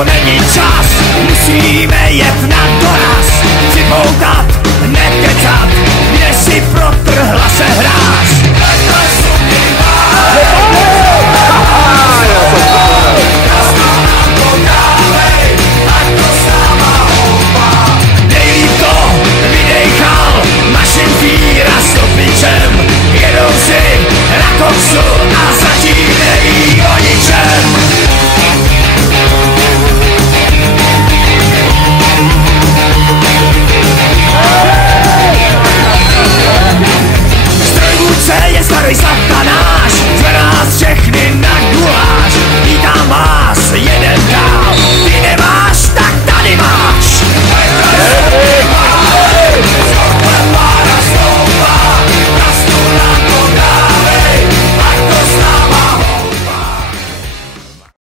to není čas, musíme jet na doraz, připoutat, nekecat, kde si protrhla se hráz. Nejlíp to vydejchal Mašin Fíra s topičem, jedou si na koksu a